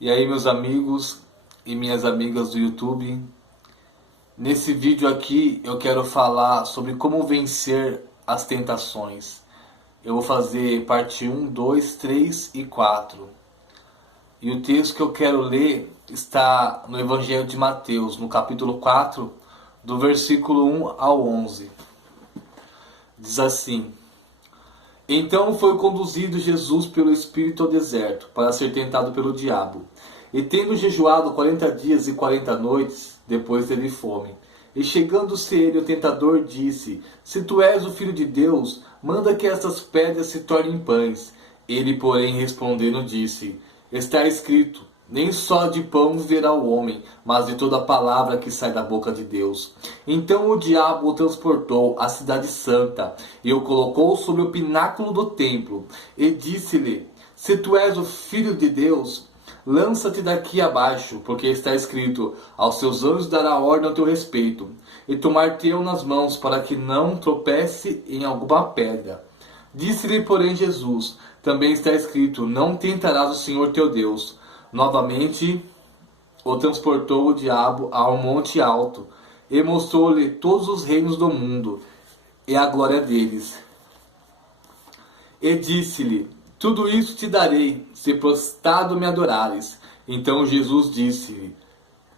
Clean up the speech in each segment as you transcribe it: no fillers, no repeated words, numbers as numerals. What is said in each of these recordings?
E aí, meus amigos e minhas amigas do YouTube, nesse vídeo aqui eu quero falar sobre como vencer as tentações. Eu vou fazer parte 1, 2, 3 e 4. E o texto que eu quero ler está no Evangelho de Mateus, no capítulo 4, do versículo 1 ao 11. Diz assim: Então foi conduzido Jesus pelo Espírito ao deserto, para ser tentado pelo diabo. E tendo jejuado 40 dias e 40 noites, depois teve fome. E chegando-se ele, o tentador disse: Se tu és o Filho de Deus, manda que estas pedras se tornem pães. Ele, porém, respondendo, disse: Está escrito: Nem só de pão viverá o homem, mas de toda palavra que sai da boca de Deus. Então o diabo o transportou à cidade santa e o colocou sobre o pináculo do templo. E disse-lhe: Se tu és o Filho de Deus, lança-te daqui abaixo, porque está escrito: Aos seus anjos dará ordem ao teu respeito, e tomar-te-ão nas mãos, para que não tropece em alguma pedra. Disse-lhe, porém, Jesus: Também está escrito: Não tentarás o Senhor teu Deus. Novamente o transportou o diabo a um monte alto, e mostrou-lhe todos os reinos do mundo, e a glória deles. E disse-lhe: Tudo isso te darei, se prostrado me adorares. Então Jesus disse-lhe: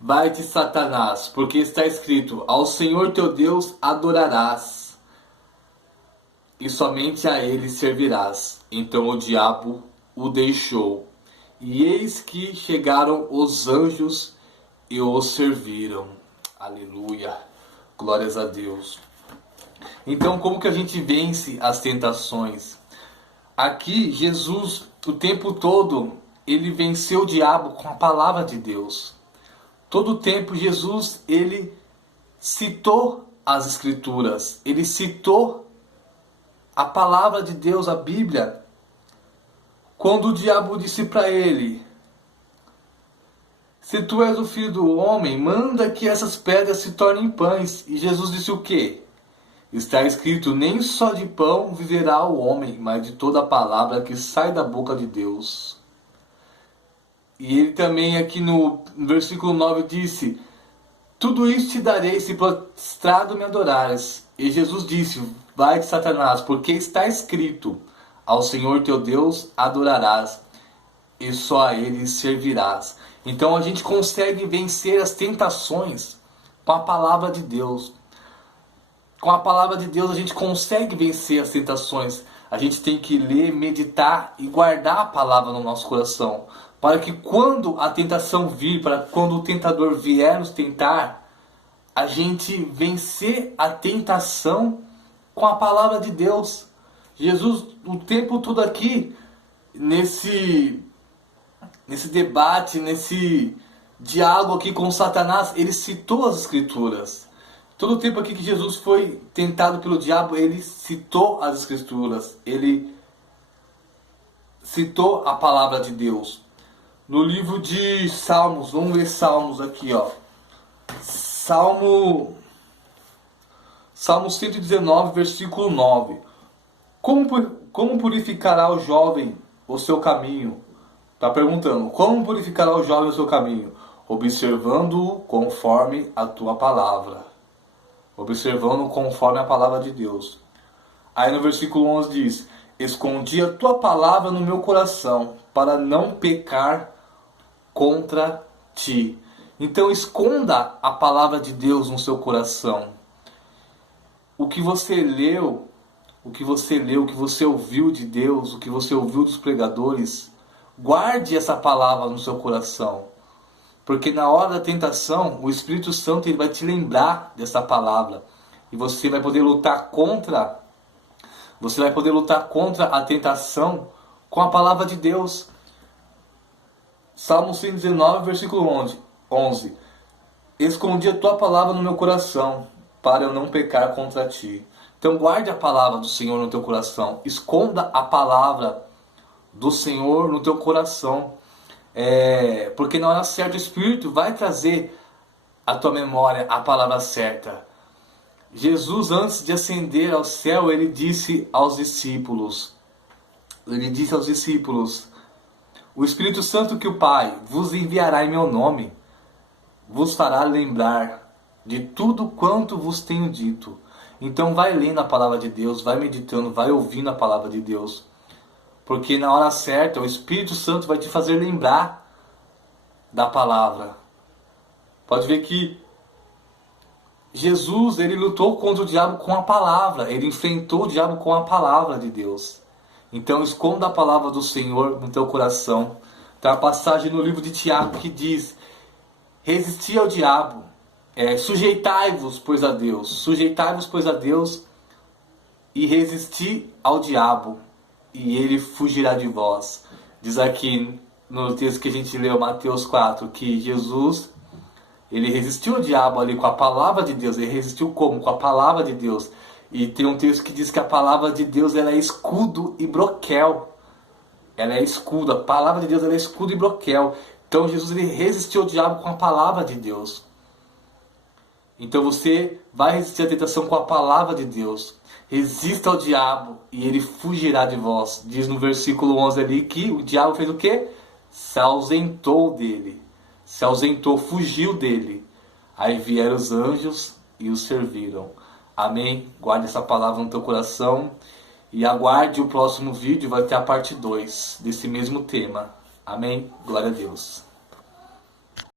Vai-te, Satanás, porque está escrito: Ao Senhor teu Deus adorarás, e somente a ele servirás. Então o diabo o deixou. E eis que chegaram os anjos e o serviram. Aleluia. Glórias a Deus. Então, como que a gente vence as tentações? Aqui, Jesus, o tempo todo, ele venceu o diabo com a palavra de Deus. Todo o tempo, Jesus, ele citou as Escrituras. Ele citou a palavra de Deus, a Bíblia. Quando o diabo disse para ele: Se tu és o Filho do homem, manda que essas pedras se tornem pães. E Jesus disse o quê? Está escrito: Nem só de pão viverá o homem, mas de toda a palavra que sai da boca de Deus. E ele também aqui no versículo 9 disse: Tudo isso te darei, se prostrado me adorares. E Jesus disse: Vai-te, Satanás, porque está escrito: Ao Senhor teu Deus adorarás, e só a ele servirás. Então a gente consegue vencer as tentações com a palavra de Deus. Com a palavra de Deus a gente consegue vencer as tentações. A gente tem que ler, meditar e guardar a palavra no nosso coração, para que quando a tentação vir, para quando o tentador vier nos tentar, a gente vencer a tentação com a palavra de Deus. Jesus, o tempo todo aqui, nesse debate, nesse diálogo aqui com Satanás, ele citou as Escrituras. Todo o tempo aqui que Jesus foi tentado pelo diabo, ele citou as Escrituras. Ele citou a palavra de Deus. No livro de Salmos, vamos ler Salmos aqui, ó. Salmo 119, versículo 9. Como purificará o jovem o seu caminho? Está perguntando: Como purificará o jovem o seu caminho? Observando-o conforme a tua palavra. Observando conforme a palavra de Deus. Aí no versículo 11 diz: Escondi a tua palavra no meu coração, para não pecar contra ti. Então esconda a palavra de Deus no seu coração. O que você leu, o que você ouviu de Deus, o que você ouviu dos pregadores, guarde essa palavra no seu coração. Porque na hora da tentação, o Espírito Santo ele vai te lembrar dessa palavra. E você vai poder lutar contra a tentação com a palavra de Deus. Salmo 119, versículo 11. Escondi a tua palavra no meu coração, para eu não pecar contra ti. Então guarde a palavra do Senhor no teu coração. Esconda a palavra do Senhor no teu coração. Porque na hora certa o Espírito vai trazer à tua memória a palavra certa. Jesus, antes de ascender ao céu, ele disse aos discípulos: O Espírito Santo que o Pai vos enviará em meu nome, vos fará lembrar de tudo quanto vos tenho dito. Então vai lendo a palavra de Deus, vai meditando, vai ouvindo a palavra de Deus. Porque na hora certa o Espírito Santo vai te fazer lembrar da palavra. Pode ver que Jesus, ele lutou contra o diabo com a palavra. Ele enfrentou o diabo com a palavra de Deus. Então esconda a palavra do Senhor no teu coração. Tem uma passagem no livro de Tiago que diz: resisti ao diabo, sujeitai-vos, pois a Deus. Sujeitai-vos, pois a Deus, e resisti ao diabo, e ele fugirá de vós. Diz aqui no texto que a gente leu, Mateus 4, que Jesus, ele resistiu ao diabo ali com a palavra de Deus. Ele resistiu como? Com a palavra de Deus. E tem um texto que diz que a palavra de Deus, ela é escudo e broquel. Ela é escudo. A palavra de Deus, ela é escudo e broquel. Então Jesus, ele resistiu ao diabo com a palavra de Deus. Então você vai resistir à tentação com a palavra de Deus. Resista ao diabo e ele fugirá de vós. Diz no versículo 11 ali que o diabo fez o quê? Se ausentou dele. Se ausentou, fugiu dele. Aí vieram os anjos e o serviram. Amém? Guarde essa palavra no teu coração. E aguarde o próximo vídeo, vai ter a parte 2 desse mesmo tema. Amém? Glória a Deus.